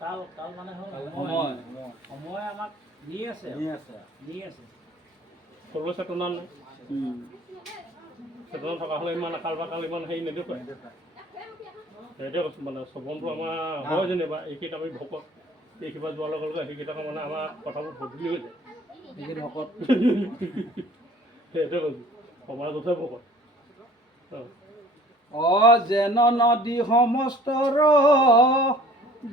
কাল মানে সময় সময় আমাক নি আছে সৰু চেতনা নাই চেতনা থকা হ'লে ইমান কাল বা কাল ইমান হেৰি নেদেখুৱাই সেইটোৱে কৈছোঁ মানে চবনটো আমাৰ হয় যেনিবা এইকেইটা আমি ভকত এইকেইটা যোৱাৰ লগে লগে সেইকেইটাক মানে আমাৰ কথাবোৰ বদলি হৈ যায় সেইকেইটা ভকত সেইটোৱে কৈছোঁ সমাজতহে ভকত যেন নদী সমস্তৰ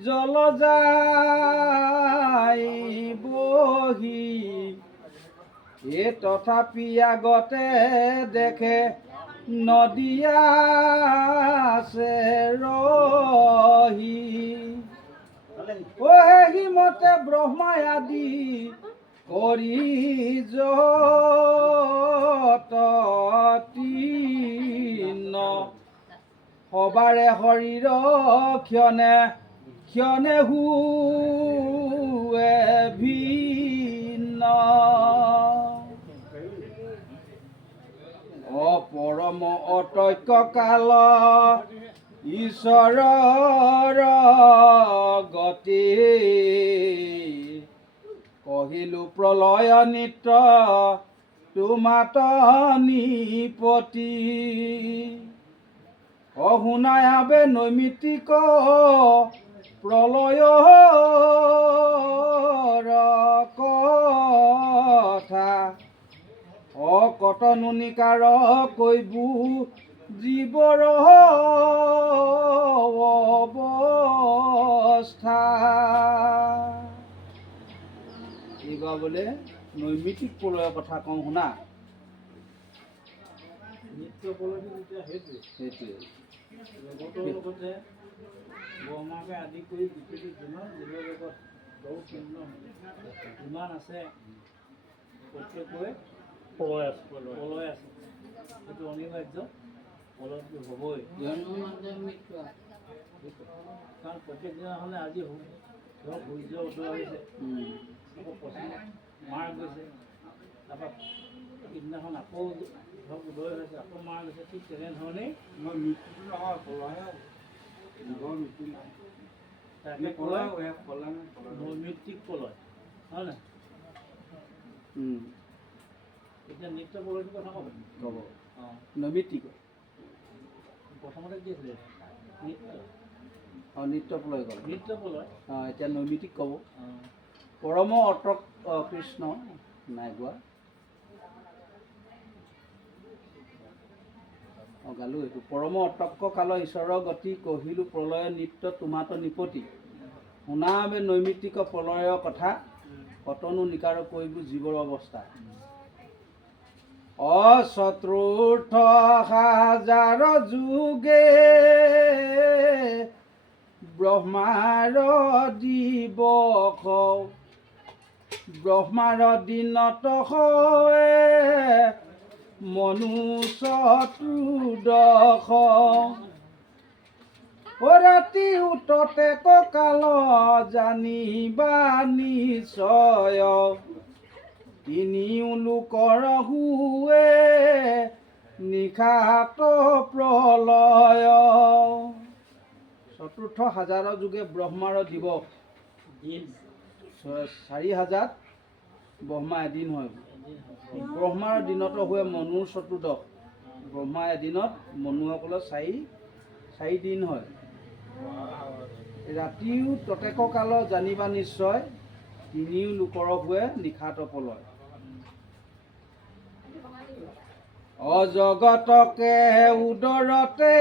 জল যায় বহি তথাপি আগতে দেখে নদী আছে ৰহি হিমতে ব্ৰহ্মাই আদি কৰি যতীন সবাৰে শৰীৰ ক্ষণে ক্ষণে হুৱে ভিন্ন পৰম অতৈক্য কাল ঈশ্বৰৰ গতি কহিলো প্ৰলয় নিত্য তোমাত নিপতি শুনাই আবে নৈমিত্তিক প্ৰলয়ৰ কথা কতনো নিকাৰ কৈবু জীৱৰ অৱস্থা এইবাৰ বোলে নৈমিত্তিক প্ৰলয়ৰ কথা কওঁ শুনা নিত্য প্ৰলয়টো এতিয়া সেইটোৱে জগতৰ লগতে ব্ৰহ্মাকে আদি কৰি পৃথিৱীত যিমান জীৱ জগত বহু ভিন্ন যিমান আছে প্ৰত্যেকৰে প্ৰলয় আছে সেইটো অনিবাৰ্য প্ৰলয়টো হ'বই কাৰণ প্ৰত্যেক দিনাখনে আজি ধৰক সূৰ্য উদয় হৈছে আকৌ পশ্চিম মাৰ গৈছে তাৰপৰা সিদিনাখন আকৌ ধৰক উদয় হৈছে আকৌ মাৰ গৈছে ঠিক তেনেধৰণেই মৃত্যুটো নহয় প্ৰলয়হে তাকে কয় নৈমিত্তিক প্ৰলয় হয় নাই এতিয়া নিত্য প্ৰলয়টোৰ কথা ক'ব নৈমিত্তিক প্ৰথমতে কি আছিলে নিত্য প্ৰলয় ক'ব নিত্য প্ৰলয় এতিয়া নৈমিত্তিক ক'ব পৰম অতক কৃষ্ণ নাই গোৱা গালো এইটো পৰম অতক্ক কাল ঈশ্বৰৰ গতি কহিলো প্ৰলয় নিত্য তোমাত নিপতি শুনাবে নৈমিত্তিক প্ৰলয়ৰ কথা কতনো নিকাৰ কৈবু জীৱৰ অৱস্থা চতুৰ্থ হাজাৰ যুগে ব্ৰহ্মাৰ দিৱস ব্ৰহ্মাৰ দিনত হয় মনুষ্যত্ৰুদশ ৰাতি উঠতে ককাল জানিবা নিশ্চয় তিনিও লোকৰ হুৱে নিশাত প্ৰলয় চতুৰ্থ হাজাৰৰ যুগে ব্ৰহ্মাৰ দিৱস 4000 ব্ৰহ্মা এদিন হয় ব্ৰহ্মাৰ দিনত হয় মনুৰ চতুৰ্দশ ব্ৰহ্মা এদিনত মনুসকলৰ 4 দিন হয় ৰাতিও ততেক কাল জানিবা নিশ্চয় তিনিও লোকৰ হুৱে নিশাত প্ৰলয় অজগতকে উদৰতে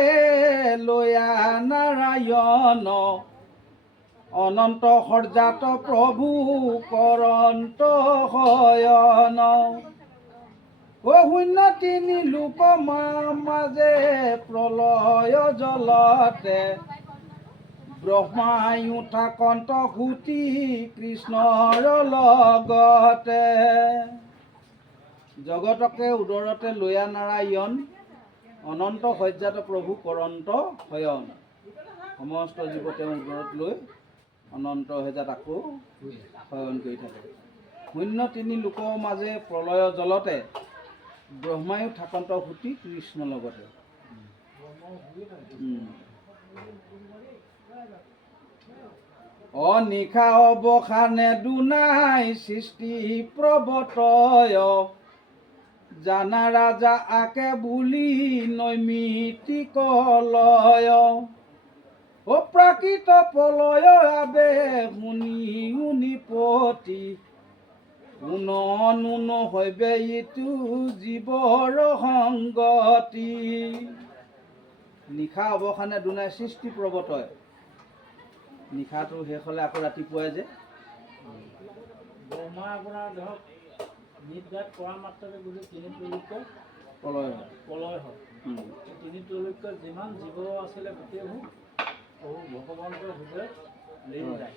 লয়া নাৰায়ণ অনন্ত সৰ্জাত প্ৰভু কৰন্ত শয়ন শূন্য তিনি লোক মাজে প্ৰলয় জলতে ব্ৰহ্মায়ু থাকন্ত ঘুটি কৃষ্ণৰ লগতে জগতকে উদৰতে লয়া নাৰায়ণ অনন্ত সজ্জাত প্ৰভু কৰন্ত শয়ন সমস্ত জীৱ তেওঁ উদৰত লৈ অনন্ত সজ্জাত আকৌ শয়ন কৰি থাকে শূন্য তিনি লোকৰ মাজে প্ৰলয় জলতে ব্ৰহ্মায়ু থাকন্ত ঘুটি কৃষ্ণ লগতে অনিশা অৱসানে দুনাই সৃষ্টি প্ৰবতয় জানা ৰাজা আকে বুলি নৈমিতিক লয় অপ্ৰাকৃত প্ৰলয় আবে শুনি নিপতি নুন হৈবে ইটো জীৱৰ সংগতি। নিশা অৱসানে দুনাই সৃষ্টি প্ৰবতয়। নিশাটো শেষ হ'লে আকৌ ৰাতিপুৱাই যে ব্ৰহ্মা আপোনাৰ ধৰক নিদ্ৰাত কৰা মাত্ৰকে গোটেই তিনি ত্ৰৈলোক্য প্ৰলয় হয়। প্ৰলয় হয়। এই তিনি ত্ৰৈলোক্যত যিমান জীৱ আছিলে গোটেইবোৰ ভগৱন্তৰ হৃদয়ত লীন যায়।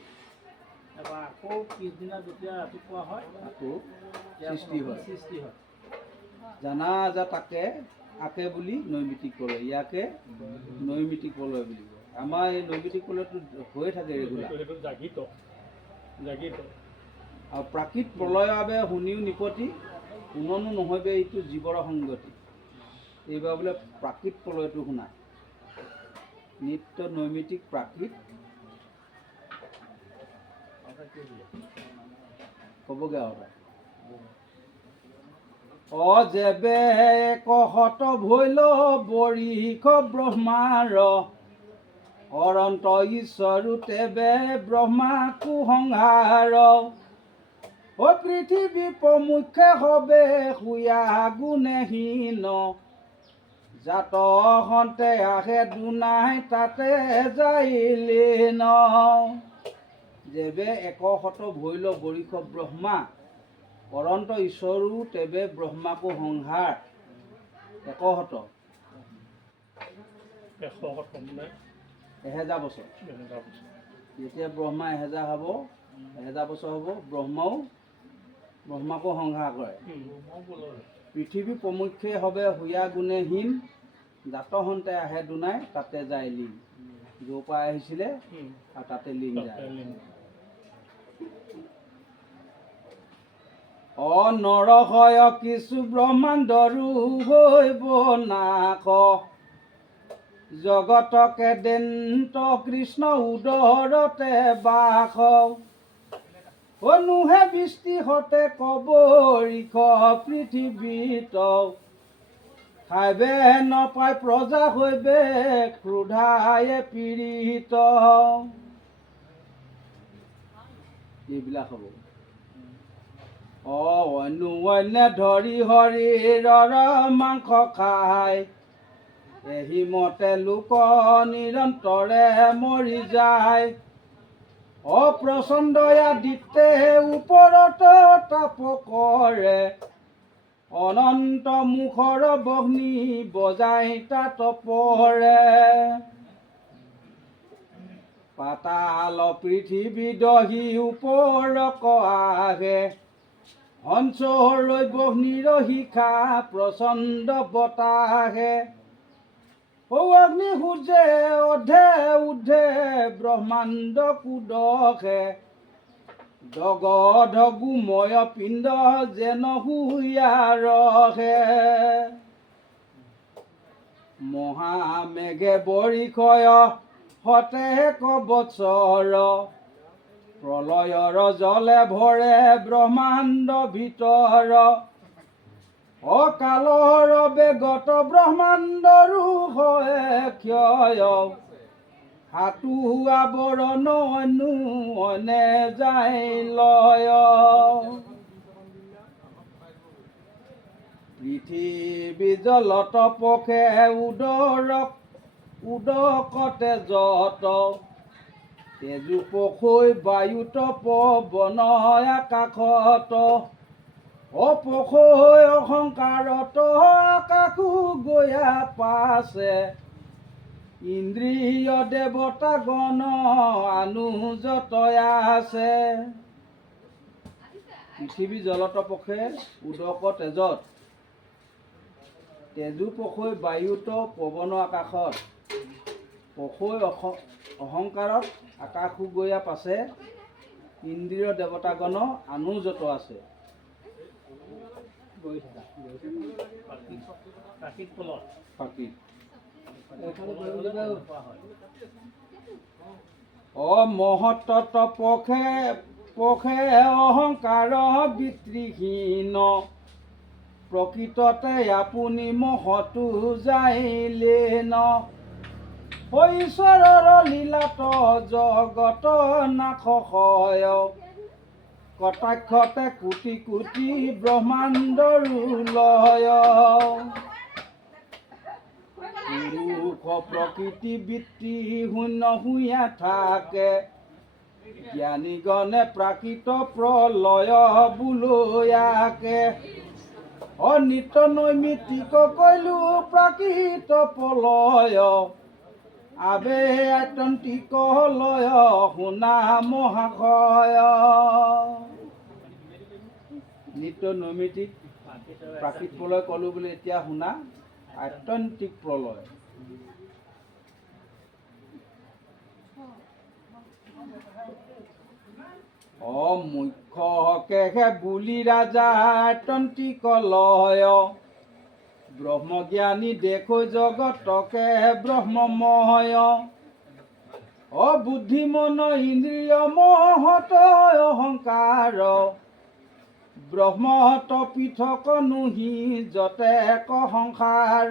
তাৰপৰা আকৌ পিছদিনা যেতিয়া ৰাতিপুৱা হয় আকৌ সৃষ্টি হয়। জানা যা তাকে আকে বুলি নৈমিতিক প্ৰলয়, ইয়াকে নৈমিতিক প্ৰলয় বুলি কয়। আমাৰ এই নৈমিতিক প্ৰলয়টো হৈয়ে থাকে ৰেগুলাৰ। সেইটো জাগিত আৰু প্ৰাকৃত প্ৰলয়ৰ বাবে শুনিও নিপতি কোননো নহয়বে এইটো জীৱৰ সংগতি। এইবাৰ বোলে প্ৰাকৃত প্ৰলয়টো শুনা নিত্য নৈমিতিক প্ৰাকৃত ক'বগৈ আৰু যেবে কহত ভৈল বৰিষ ব্ৰহ্মাৰ অনন্ত ঈশ্বৰো তেবে ব্ৰহ্মা কুসংহাৰ পৃথিৱী প্ৰমুখ্যে হবে শুয়া গুণহীন জাত হন্তে আহে দুনাই তাতে যাইলেন যেবে একশত ভৈল বৰিষ ব্ৰহ্মা অনন্ত ঈশ্বৰো তেবে ব্ৰহ্মাকো সংহাৰ। একশত 1000 বছৰ। যেতিয়া ব্ৰহ্মা 1000 হ'ব 1000 বছৰ হ'ব ব্ৰহ্মাকো সংহাৰ কৰে। পৃথিৱী প্ৰমুখ্যে হবে শুয়া গুণহীন জাত হন্তে আহে দুনাই তাতে যায় লীন। য'ৰ পৰা আহিছিলে আৰু তাতে লীন যায়। নৰহয় কিছু ব্ৰহ্মাণ্ডৰো হৈব নাশ জগতকে দেন্ত কৃষ্ণ উদৰতে বাস নুহে বৃষ্টি হতে কবৰিষ পৃথিৱীত খাইবে নপাই প্ৰজা হৈবে ক্ৰোধায়ে পীড়িত। এইবিলাক হ'ব অন্য ধৰি হৰিৰৰ মাংস খাই এহি মতে লোক নিৰন্তৰে মৰি যায় অপ্ৰচণ্ডয়া দিতে ওপৰত তাপ কৰে অনন্ত মুখৰ বহ্নি বজাই তাত পৰে পাতাল পৃথিৱী দহি ওপৰক আহে হংসলৈ বহ্নিৰ শিখা প্ৰচণ্ড বতাহে অগ্নি সূৰ্যে ঊৰ্ধে ব্ৰহ্মাণ্ড কুদখে দগধ গোময় পিণ্ড যেন শুয়া ৰহে মহামেঘে বৰিষয় শতেক বৎসৰ প্ৰলয়ৰ জলে ভৰে ব্ৰহ্মাণ্ড ভিতৰ অকালৰ বেগত ব্ৰহ্মাণ্ডৰো হয় ক্ষয় হাতু আৱৰণ অনে যায় লয় পৃথিৱী জলত পখে উদকতে যত তেজু পখৈ বায়ুত পৱন আকাশত অপখৈ অহংকাৰত আকাশো গয়া পাছে ইন্দ্ৰিয় দেৱতা গণ অনুযত আছে পৃথিৱী জলত পখে উদক তেজত তেজু পখৈ বায়ুত পৱন আকাশত পখৈ অহংকাৰত আকাশো গয়া পাছে ইন্দ্ৰিয় দেৱতাগণ অনুযত আছে। মহত্তত পখে পখে অহংকাৰ বিতৃহীন প্ৰকৃততে আপুনি মহতো যাইলে ন ঈশ্বৰৰ লীলাত জগত নাশয় কটাক্ষতে কোটি কোটি ব্ৰহ্মাণ্ডৰ লয় পুৰুষ প্ৰকৃতি বৃত্তি শূন্য শুঞা থাকে জ্ঞানীগণে প্ৰাকৃত প্ৰলয় বোলয়াকে অনিত্য নৈমিত্তিক কৈলো প্ৰাকৃত প্ৰলয় আবে আত্যন্তিক লয় শুনা মহাশয় নিত্য নৈমিত্তিক প্ৰাকৃত প্ৰলয় ক'লো বুলি এতিয়া শুনা আত্যন্তিক প্ৰলয় মুখ্য হকেহে বুলি ৰাজা আত্যন্তিক লয় ব্ৰহ্মজ্ঞানী দেখো জগতকে ব্ৰহ্মময় বুদ্ধিমন ইন্দ্ৰিয় মহত অহংকাৰ ব্ৰহ্মত পৃথক নুহি যতে সংসাৰ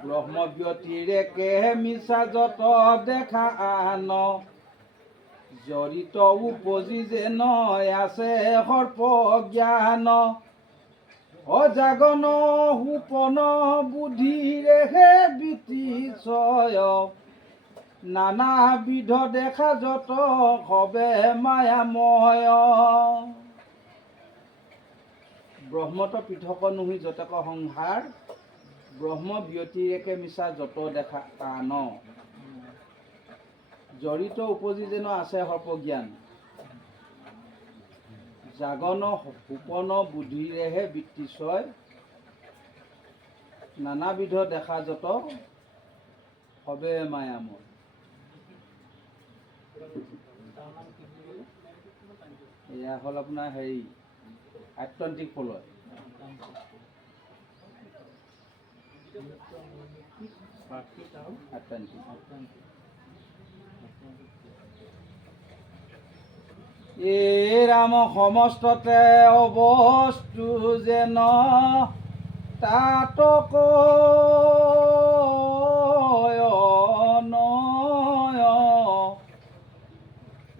ব্ৰহ্ম ব্যতিৰেকে মিছা যত দেখা আন জড়িত উপজি যেন আছে সৰ্প জ্ঞান অজাগন সোপন বুদ্ধিৰেহে বিতিশয় নানাবিধ দেখা যত হবে মায়াময় ব্ৰহ্মত পৃথক নুহি যতক সংসাৰ ব্ৰহ্ম ব্যতিৰেকে মিছা যত দেখা কান জড়িত উপজি যেন আছে সৰ্প জ্ঞান জাগন সোপন বুদ্ধিৰেহে বৃত্তিশয় নানাবিধ দেখা যত হবে মায়াময় এয়া হ'ল আপোনাৰ হেৰি আত্যন্তিক প্ৰলয় আত্যন্তিক এই ৰাম সমস্ততে অৱস্তু যেন তাতক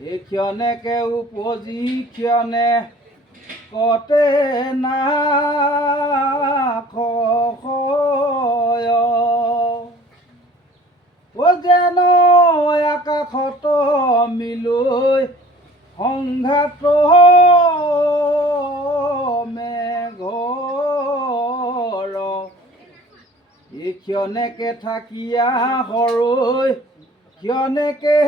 এই ক্ষণেকে উপজি ক্ষণে কতে না যেন আকাশত মিলৈ সংঘাত মেঘৰ এই ক্ষণেকে থাকিয়া হৰৈ ক্ষণেকে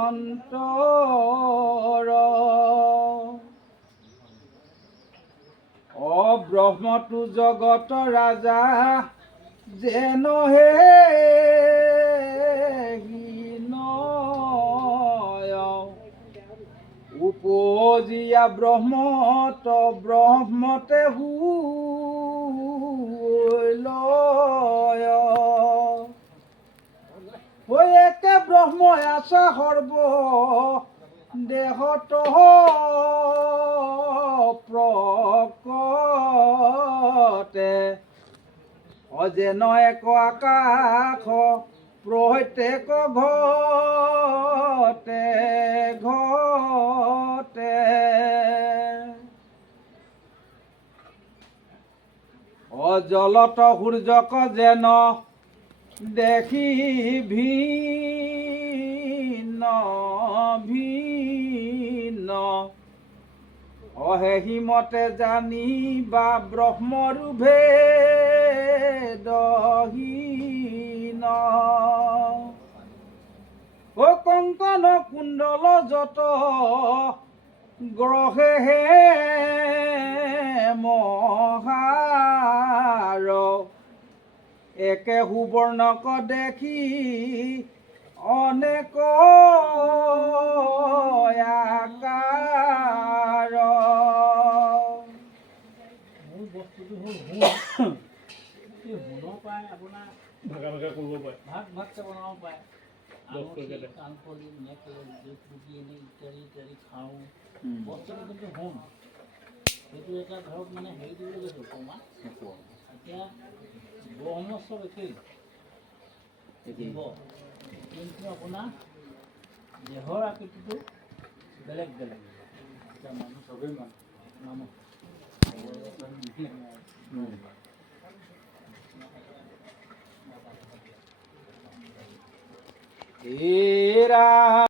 অন্তৰ ব্ৰহ্মটো জগত ৰাজা যেন হে উপজিয়া ব্ৰহ্মত ব্ৰহ্মতে লয় একে ব্ৰহ্ম আছে সৰ্ব দেহত প্ৰকটে অজেন এক আকাশ প্ৰত্যেক ঘতে ঘতে অজলত সূৰ্যক যেন দেখি ভিন্ন ভিন্ন অহেহিমতে জানিবা ব্ৰহ্মৰূপে দহীন কংকন কুণ্ডল যত গ্ৰহে মহাৰ একে সুবৰ্ণক দেখি অনেক আকাৰ মূল বস্তুটো হ'ল এই শুনৰ পৰাই আপোনাৰ ভাগা ভাগা কৰিব পাৰে ভাগ ভাগ চাব বস্তু আঙুঠি, কেনে কাণফুলি, নেকলেছ, জুটমুঠি এনে ইত্যাদি ইত্যাদি খাওঁ। উম, বস্তুটো কিন্তু শুন, সেইটো এটা ধৰক মানে হেৰি দিব গৈছোঁ প্ৰমাণ। এতিয়া ব্ৰহ্ম চব একেই জীৱ, কিন্তু আপোনাৰ দেহৰ আকৃতিটো বেলেগ বেলেগ। এতিয়া মানুহ চবেই মানুহ উম। হে ৰাম